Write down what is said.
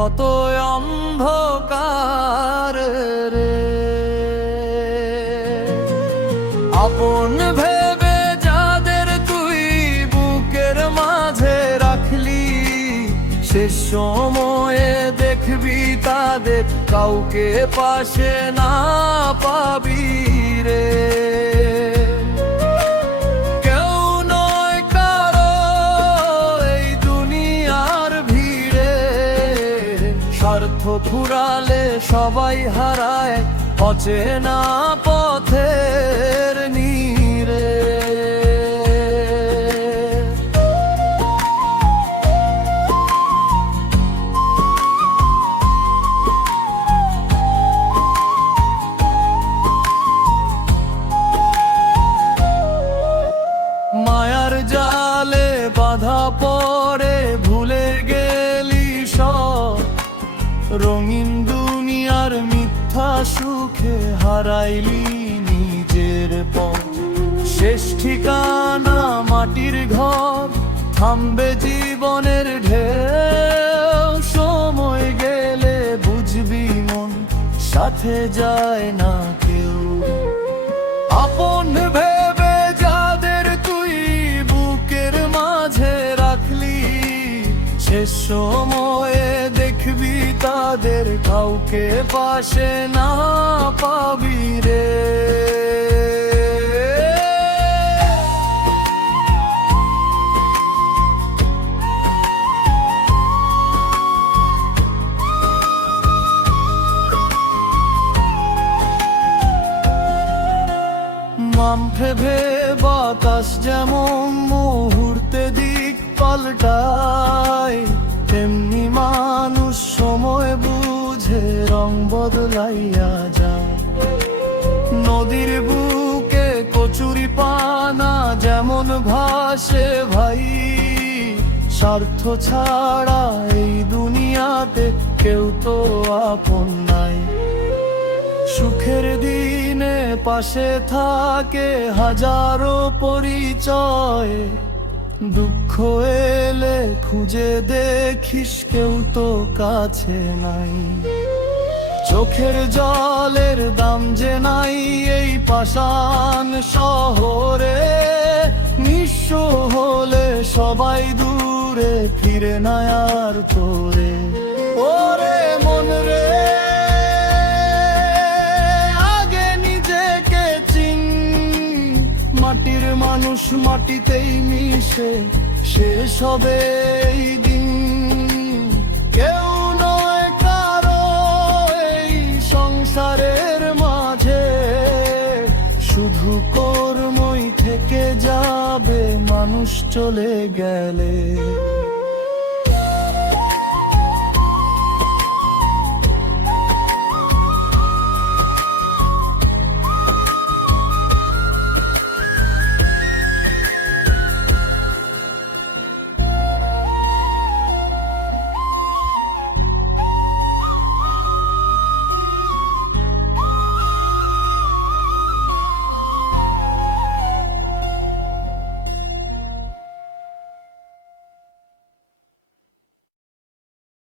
কত অন্ধকার রে। আপন ভেবে যাদের তুই বুকের মাঝে রাখলি, শেষ সময়ে দেখবি তাদের কাউকে পাশে না পাবি রে। কেউ নয় কারো এই দুনিয়ার ভিড়ে, স্বার্থ ফুরালে সবাই হারায় অচেনা পথের নীড়ে। মায়ার জালে বাধা পড়ে ভুলে গেলি সব, রঙিন দুনিয়ার মিথ্যা সুখে হারাইলি নিজের পথ। শেষ ঠিকানা মাটির ঘর, থামবে জীবনের ঢেউ। সময় গেলে বুঝবি মন সাথে যায় না কেউ। আপন ভেবে যাদের তুই বুকের মাঝে রাখলি, শেষ সময়ে দেখবি তাদের কাউকে পাশে না পাবি রে। মাম ভেবে বাতাস যেমন মুহূর্তে দিক পাল্টায়, তেমনি মানুষ সময় বুঝে রং বদলাইয়া যায়। নদীর বুকে কচুরি পানা যেমন ভাসে ভাই, স্বার্থ ছাড়া এই দুনিয়াতে কেউ তো আপন নাই। সুখের দিনে পাশে থাকে হাজারো পরিচয়, দুঃখ এলে খুঁজে দেখিস কেউ তো কাছে নাই। চোখের জলের দাম যে নাই এই পাষাণ শহরে, নিঃস্ব হলে সবাই দূরে ফিরে না আর তোরে। ওরে মন রে, মাটির মানুষ মাটিতেই মিশে শেষ হবে এই দিন। কেউ নয় কারো এই সংসারের মাঝে, শুধু কর্মই থেকে যাবে মানুষ চলে গেলে।